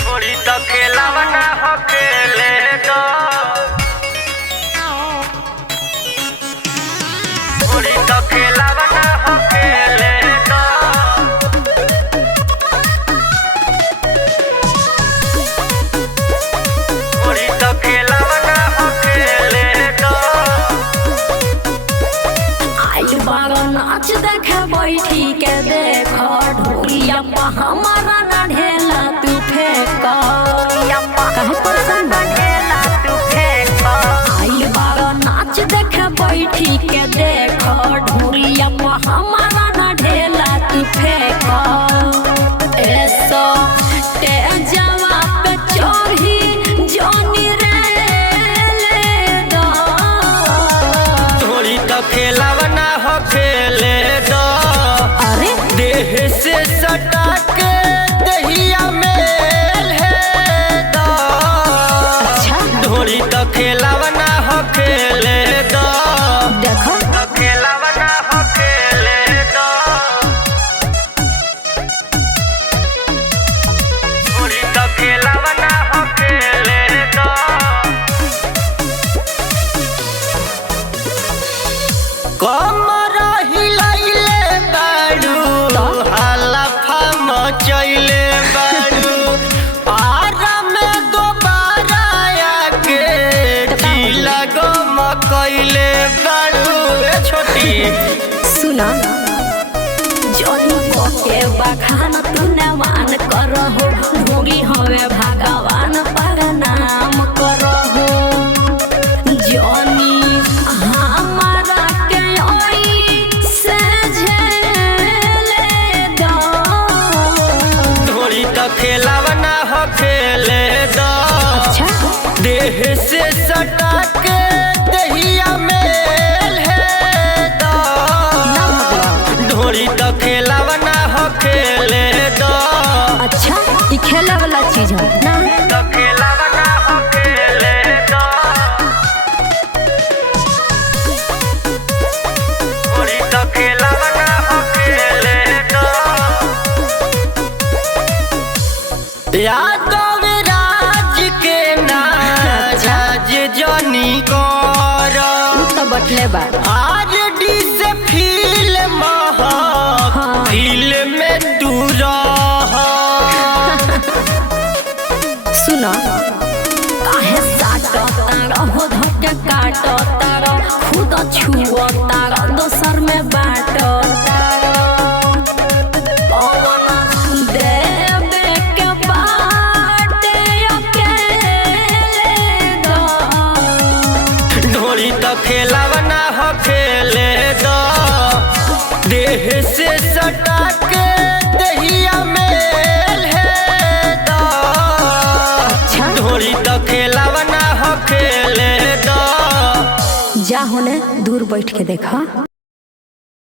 थोड़ी तो खेलावना हो खेले दो, थोड़ी तो खेलावना हो खेले दो, थोड़ी तो खेलावना हो खेले दो। आज बारो नाच देखे बैठी के देखो ढोलिया पा हमारा ना ढेला तू फेंका कहे पसंद ढेला तू फेंको। आई बारो नाच देखे बैठी के देखो ढोलिया पा हमारा ना ढेला तू फेंका ऐसा तेजवा पे चढ़ी जोनी रे ले दो थोड़ी तो खेलावना हो खेले दो, अरे देह से सटा के दहिया मेल है दो। अच्छा थोड़ी तो खेलावना हो खेले दो, देखो तो खेलावना हो खेले दो, थोड़ी तो खेलावना हो खेले दो। कमर हिलाइले बाड़ू, हलफा मचैले बाड़ू, आरा में दोबारा आके ढीला गो मकैले बाड़ू। ए छोटी सुना जोनी को के बखान तू नवान करहो भोगी हवे भगवान पर नाम करहो जोनी हमारा के ओई से झेले दो थोड़ी तो खेलावना हो खेले दो, अच्छा देह से सटा के दहिया मेल है दो। ना मतलब थोड़ी तो खेलावना हो खेले दो, अच्छा ई खेले वाला चीज है ना तो खेलावना हो खेले दो, थोड़ी तो खेलावना हो खेले दो। यादव राज के नाज जनी कर, उ तो बटले बा आरडी से फिल्म हाँ। फिल्म में तू रह। सुनो काहे साटो तारो हो धके काटो तारो खुद छुओ तारो दोसर में बाटो तारो पवन देवे के बाटे अकेले दो ढोली तो खेलावना हो खेले दो, देह से सटा के दहिया मेल है दो। अच्छा ढोली तो खेलावना हो खेले दो। जा होने दूर बैठ के देखा।